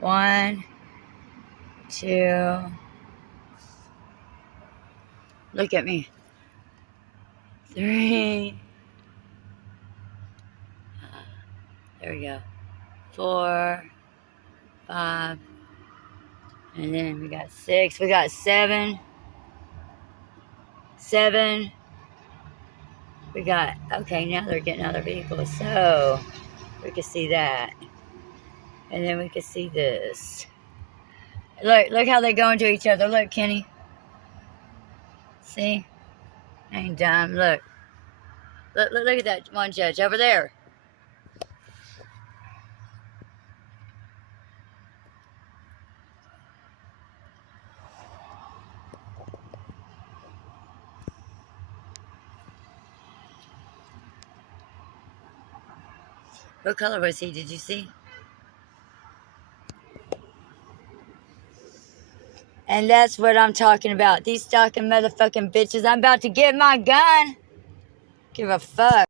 1, 2. Look at me. 3. There we go. 4, 5. And then we got 6. We got 7. 7. We got, okay, now they're getting out of their vehicles. So we can see that. And then we can see this. Look how they go into each other. Look, Kenny. See? Ain't dumb. Look at that one judge over there. What color was he? Did you see? And that's what I'm talking about. These stalking motherfucking bitches. I'm about to get my gun. Give a fuck.